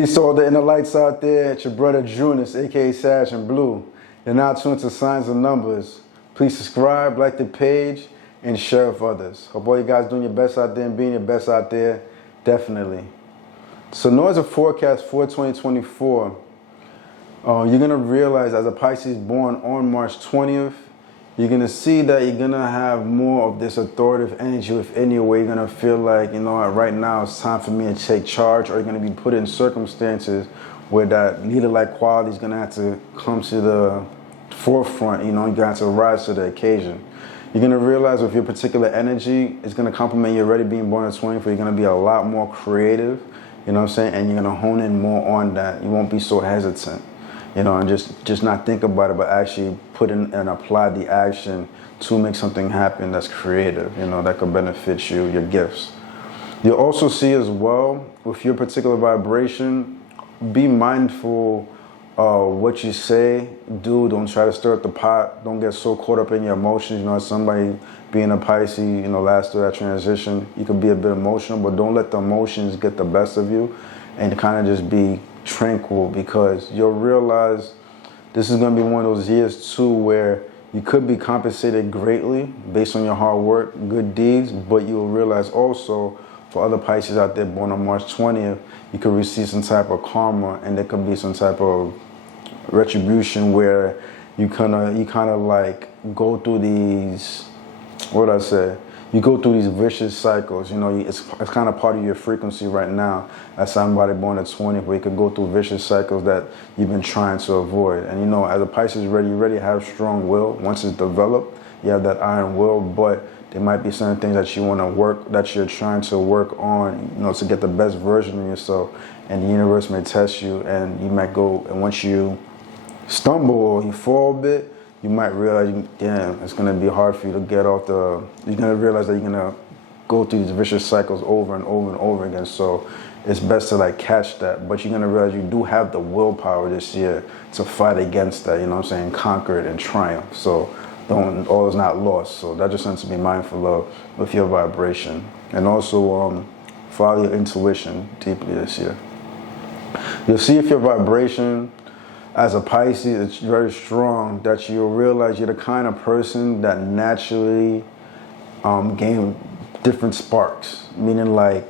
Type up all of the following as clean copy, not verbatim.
Peace to all the inner lights out there. It's your brother Junus, aka Sash and Blue. You're now tuned to Signs and Numbers. Please subscribe, like the page, and share with others. Hope all you guys doing your best out there and being your best out there. Definitely. So, known as a forecast for 2024, you're going to realize as a Pisces born on March 20th, you're going to see that you're going to have more of this authoritative energy within you, where you're going to feel like, you know, right now it's time for me to take charge, or you're going to be put in circumstances where that leader-like quality is going to have to come to the forefront. You know, you're going to have to rise to the occasion. You're going to realize with your particular energy, it's going to complement you already being born at 24. You're going to be a lot more creative, you know what I'm saying? And you're going to hone in more on that. You won't be so hesitant, you know, and just not think about it, but actually put in and apply the action to make something happen that's creative, you know, that could benefit you, your gifts. You'll also see as well, with your particular vibration, be mindful of what you say, do. Don't try to stir up the pot. Don't get so caught up in your emotions. You know, as somebody being a Pisces, you know, last through that transition, you could be a bit emotional, but don't let the emotions get the best of you, and kind of just be tranquil, because you'll realize this is going to be one of those years too where you could be compensated greatly based on your hard work, good deeds, but you'll realize also for other Pisces out there born on March 20th, you could receive some type of karma, and there could be some type of retribution where you kind of like go through these, you go through these vicious cycles. You know, it's kind of part of your frequency right now as somebody born at 20, where you could go through vicious cycles that you've been trying to avoid. And you know, as a Pisces you already have strong will. Once it's developed, you have that iron will, but there might be certain things that you want to work, that you're trying to work on, you know, to get the best version of yourself. And the universe may test you, and you might go, and once you stumble or you fall a bit, you might realize, damn, it's going to be hard for you to get off the, you're going to realize that you're going to go through these vicious cycles over and over and over again. So it's best to like catch that. But you're going to realize you do have the willpower this year to fight against that, you know what I'm saying, conquer it and triumph. So all is not lost. So that's just something to be mindful of with your vibration. And also follow your intuition deeply this year. You'll see if your vibration as a Pisces, it's very strong, that you'll realize you're the kind of person that naturally gain different sparks. Meaning, like,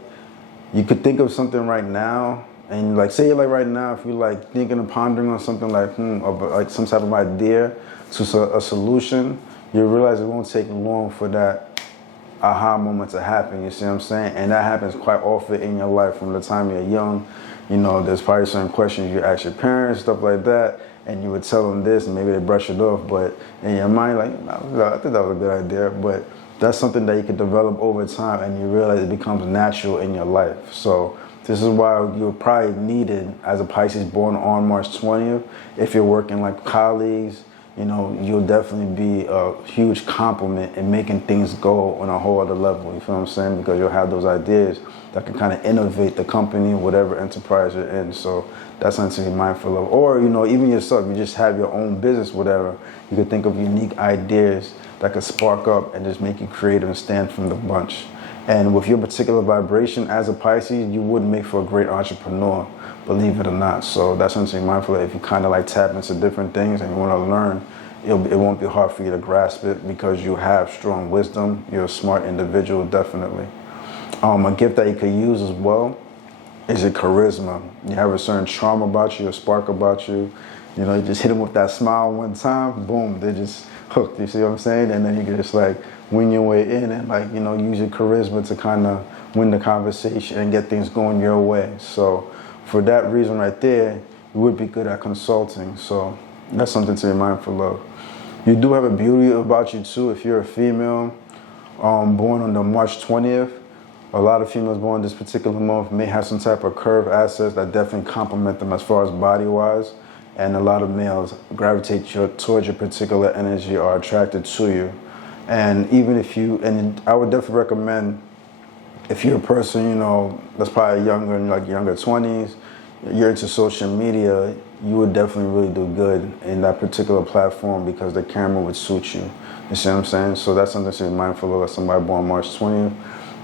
you could think of something right now, and like, say like right now, if you're like thinking and pondering on something like, like some type of idea to a solution, you realize it won't take long for that aha moment to happen. You see what I'm saying? And that happens quite often in your life from the time you're young. You know, there's probably certain questions you ask your parents, stuff like that, and you would tell them this, and maybe they brush it off, but in your mind, like, I think that was a good idea. But that's something that you can develop over time, and you realize it becomes natural in your life. So this is why you're probably needed as a Pisces born on March 20th. If you're working like colleagues, you know, you'll definitely be a huge compliment in making things go on a whole other level. You feel what I'm saying? Because you'll have those ideas that can kind of innovate the company, whatever enterprise you're in. So that's something to be mindful of. Or, you know, even yourself, you just have your own business, whatever. You could think of unique ideas that could spark up and just make you creative and stand from the bunch. And with your particular vibration as a Pisces, you would make for a great entrepreneur, believe it or not. So that's something to be mindful of. If you kind of like tap into different things and you want to learn, it won't be hard for you to grasp it, because you have strong wisdom. You're a smart individual, definitely. A gift that you could use as well is your charisma. You have a certain charm about you, a spark about you. You know, you just hit them with that smile one time, boom, they're just hooked. You see what I'm saying? And then you can just like wing your way in and like, you know, use your charisma to kind of win the conversation and get things going your way. So for that reason right there, you would be good at consulting. So that's something to be mindful of. You do have a beauty about you too. If you're a female born on the March 20th, a lot of females born this particular month may have some type of curve assets that definitely complement them as far as body-wise. And a lot of males gravitate towards your particular energy, are attracted to you. And even if and I would definitely recommend, if you're a person, you know, that's probably younger, in like younger 20s, you're into social media, you would definitely really do good in that particular platform, because the camera would suit you. You see what I'm saying? So that's something to be mindful of as somebody born March 20th.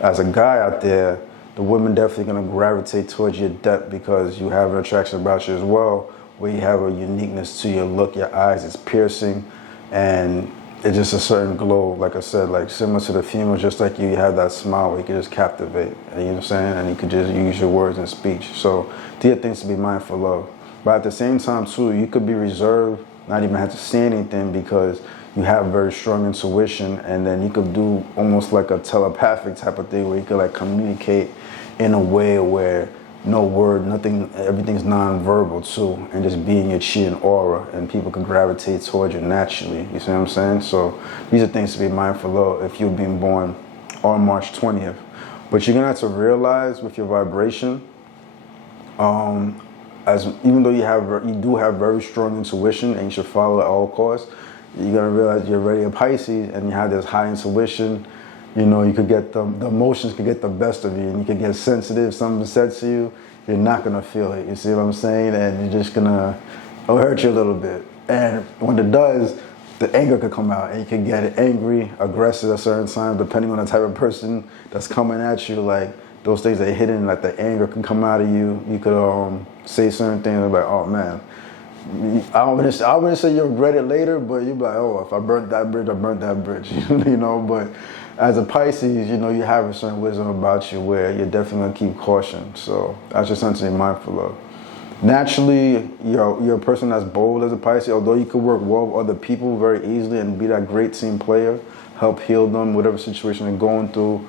As a guy out there, the women definitely going to gravitate towards your depth because you have an attraction about you as well, where you have a uniqueness to your look, your eyes, it's piercing, and it's just a certain glow, like I said, like similar to the females, just like you have that smile where you can just captivate, you know what I'm saying? And you can just use your words and speech. So these are things to be mindful of. But at the same time too, you could be reserved, not even have to say anything because you have very strong intuition, and then you could do almost like a telepathic type of thing where you could like communicate in a way where no word, nothing, everything's non-verbal too, and just being your chi and aura, and people can gravitate towards you naturally. You see what I'm saying? So these are things to be mindful of if you're being born on March 20th. But you're gonna have to realize with your vibration, even though you do have very strong intuition and you should follow at all costs, you're gonna realize you're already a Pisces and you have this high intuition. You know, you could get the emotions could get the best of you, and you could get sensitive. Something said to you, you're not gonna feel it. You see what I'm saying? And you're just gonna, it'll hurt you a little bit. And when it does, the anger could come out, and you could get angry, aggressive at certain times, depending on the type of person that's coming at you. Like those things that are hidden, like the anger can come out of you. You could say certain things like, "Oh man." I wouldn't say you'll regret it later, but you'll be like, oh, if I burnt that bridge, I burnt that bridge, you know. But as a Pisces, you know, you have a certain wisdom about you where you're definitely gonna keep caution. So that's just something to be mindful of. Naturally, you're a person that's bold as a Pisces, although you could work well with other people very easily and be that great team player, help heal them, whatever situation they're going through.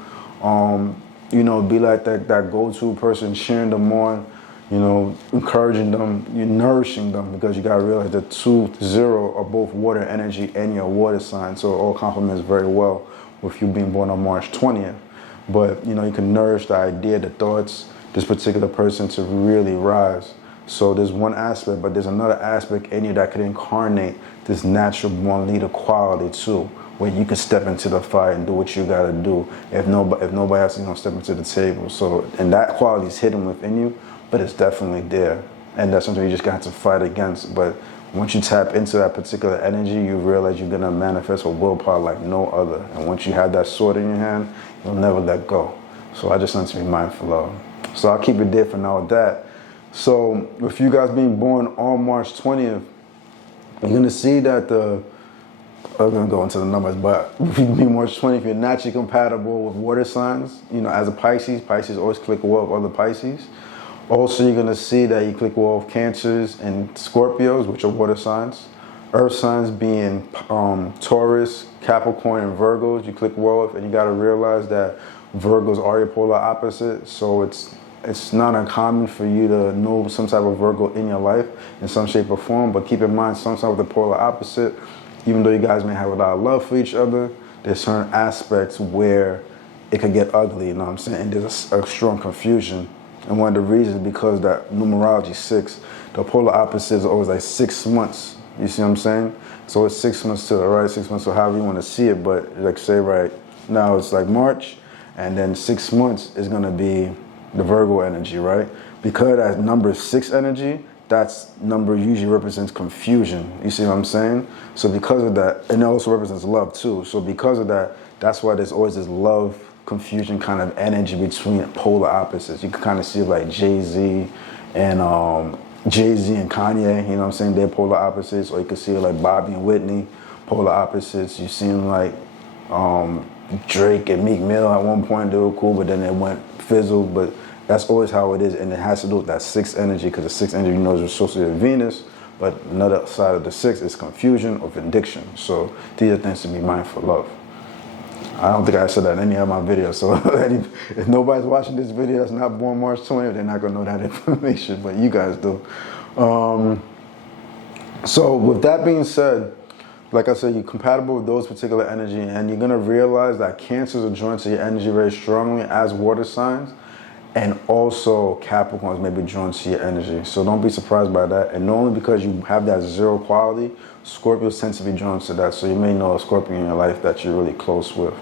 You know, be like that go-to person, cheering them on, you know, encouraging them, you're nourishing them, because you gotta realize that 2, 0 are both water energy and your water sign, so it all complements very well with you being born on March 20th. But, you know, you can nourish the idea, the thoughts, this particular person to really rise. So there's one aspect, but there's another aspect in you that could incarnate this natural born leader quality too, where you can step into the fire and do what you gotta do if nobody else is gonna step into the table. So, and that quality is hidden within you, but it's definitely there. And that's something you just got to fight against. But once you tap into that particular energy, you realize you're gonna manifest with willpower like no other. And once you have that sword in your hand, you'll never let go. So I just want to be mindful of. So I'll keep it there for now with that. So with you guys being born on March 20th, you're gonna see that I'm gonna go into the numbers, but if you being March 20th, you're naturally compatible with water signs. You know, as a Pisces always click well with other Pisces. Also, you're going to see that you click well with Cancers and Scorpios, which are water signs. Earth signs being Taurus, Capricorn, and Virgos, you click well with. And you got to realize that Virgos are your polar opposite. So it's not uncommon for you to know some type of Virgo in your life in some shape or form. But keep in mind, sometimes with the polar opposite, even though you guys may have a lot of love for each other, there's certain aspects where it could get ugly, you know what I'm saying? And there's a strong confusion. And one of the reasons, because that numerology 6, the polar opposites are always like 6 months. You see what I'm saying? So it's 6 months to the right, 6 months, so however you want to see it. But like say right now it's like March, and then 6 months is going to be the Virgo energy, right? Because that number 6 energy, that's number usually represents confusion. You see what I'm saying? So because of that, and it also represents love too. So because of that, that's why there's always this love confusion kind of energy between polar opposites. You can kind of see like Jay-Z and Kanye, you know what I'm saying? They're polar opposites. Or you can see like Bobby and Whitney, polar opposites. You see them like Drake and Meek Mill at one point, they were cool, but then they went fizzled. But that's always how it is, and it has to do with that 6 energy, because the 6 energy, you know, is associated with Venus, but another side of the 6 is confusion or addiction. So these are things to be mindful of. I don't think I said that in any of my videos, so if nobody's watching this video that's not born March 20th, they're not going to know that information, but you guys do. So with that being said, like I said, you're compatible with those particular energy, and you're going to realize that Cancers are drawn to your energy very strongly as water signs, and also Capricorns may be drawn to your energy. So don't be surprised by that. And only because you have that 0 quality, Scorpios tend to be drawn to that. So you may know a Scorpio in your life that you're really close with.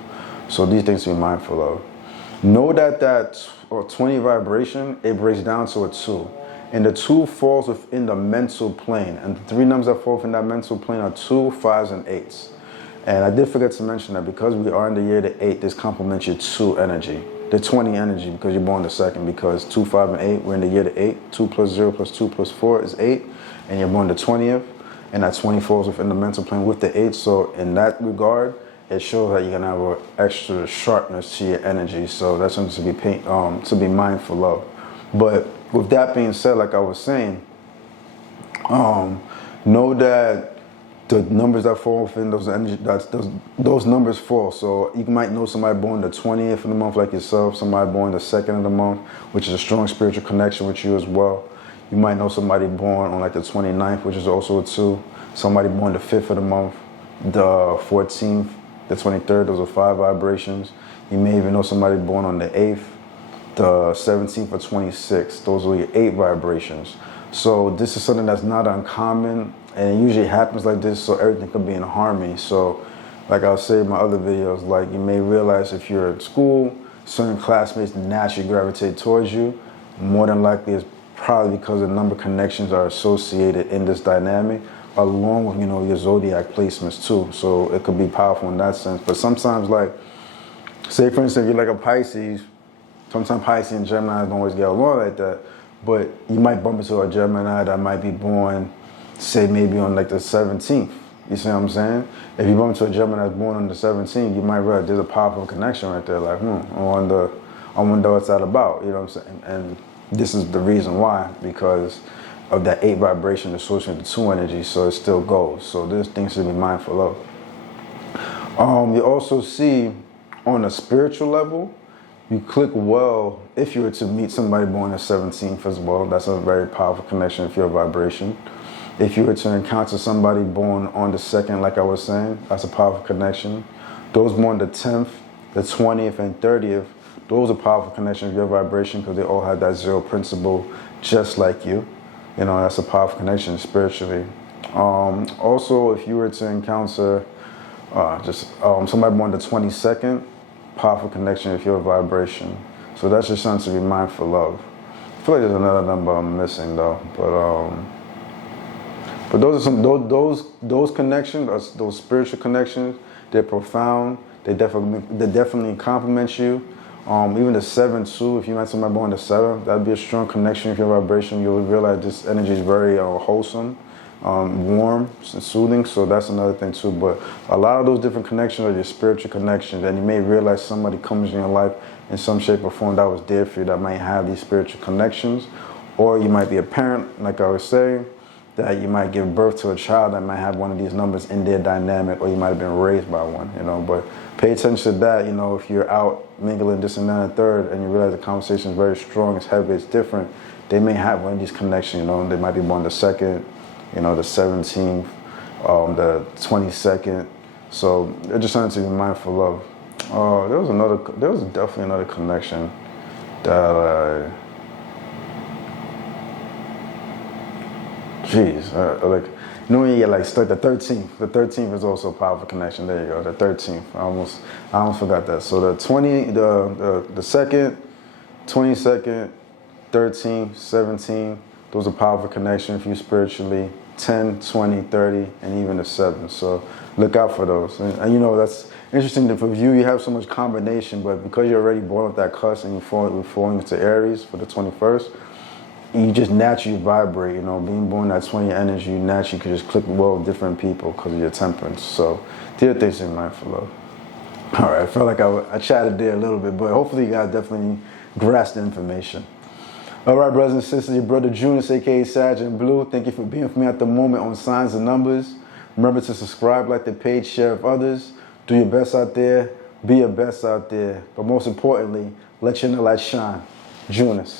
So these things to be mindful of. Know that 20 vibration, it breaks down to a 2. And the 2 falls within the mental plane. And the 3 numbers that fall within that mental plane are 2, 5s, and 8s. And I did forget to mention that because we are in the year of the 8, this complements your 2 energy. the 20 energy because you're born the 2nd, because 2, 5, and 8, we're in the year to 8. 2 plus 0 plus 2 plus 4 is 8, and you're born the 20th, and that 20 falls within the mental plane with the 8. So in that regard, it shows that you're gonna have an extra sharpness to your energy. So that's something to be mindful of. But with that being said, like I was saying, know that the numbers that fall within those energy, those numbers fall. So you might know somebody born the 20th of the month like yourself, somebody born the 2nd of the month, which is a strong spiritual connection with you as well. You might know somebody born on like the 29th, which is also a 2. Somebody born the 5th of the month, the 14th, the 23rd, those are 5 vibrations. You may even know somebody born on the 8th, the 17th or 26th. Those are your 8 vibrations. So this is something that's not uncommon, and it usually happens like this so everything can be in harmony. So like I'll say in my other videos, like you may realize if you're at school, certain classmates naturally gravitate towards you. More than likely it's probably because the number of connections are associated in this dynamic, along with, you know, your zodiac placements too. So it could be powerful in that sense. But sometimes, like, say for instance, if you're like a Pisces, sometimes Pisces and Gemini don't always get along like that. But you might bump into a Gemini that might be born, say maybe on like the 17th. You see what I'm saying? If you bump into a Gemini that's born on the 17th, you might realize there's a powerful connection right there. Like, I wonder what's that about. You know what I'm saying? And this is the reason why, because of that 8 vibration associated with the 2 energy, so it still goes. So there's things to be mindful of. You also see on a spiritual level, you click well if you were to meet somebody born on the 17th as well. That's a very powerful connection if you're a vibration. If you were to encounter somebody born on the 2nd, like I was saying, that's a powerful connection. Those born the 10th, the 20th, and 30th, those are powerful connections of your vibration because they all have that 0 principle just like you. You know, that's a powerful connection spiritually. Also, if you were to encounter somebody born the 22nd, powerful connection if you're a vibration. So that's just something to be mindful of. I feel like there's another number I'm missing though, but those are those connections, those spiritual connections. They're profound. They definitely complement you. Even the 7 too. If you met somebody born the 7th, that'd be a strong connection if your vibration. You'll realize this energy is very wholesome, warm, and soothing. So that's another thing too. But a lot of those different connections are your spiritual connections, and you may realize somebody comes in your life in some shape or form that was there for you that might have these spiritual connections, or you might be a parent, like I was saying, that you might give birth to a child that might have one of these numbers in their dynamic, or you might have been raised by one, you know. But pay attention to that, you know, if you're out mingling this and that and third, and you realize the conversation is very strong, it's heavy, it's different, they may have one of these connections, you know. They might be born the 2nd, you know, the 17th, the 22nd. So it's just something to be mindful of. There was definitely another connection that like, you know when you get like stuck, the 13th. The 13th is also a powerful connection. There you go, the 13th. I almost forgot that. So the 2nd, 22nd, 13th, 17th, those are powerful connections for you spiritually. 10, 20, 30, and even the 7. So look out for those. And you know, that's interesting that for you have so much combination, but because you're already born with that cusp and you're falling into Aries for the 21st, you just naturally vibrate, you know, being born that 20 energy, you naturally could just click well with different people because of your temperance. So the other things to be mindful of. All right, I felt like I chatted there a little bit, but hopefully you guys definitely grasped the information. All right, brothers and sisters, your brother Junus, aka Sag and Blue. Thank you for being with me at the moment on Signs and Numbers. Remember to subscribe, like the page, share with others. Do your best out there. Be your best out there. But most importantly, let your light shine. Junus.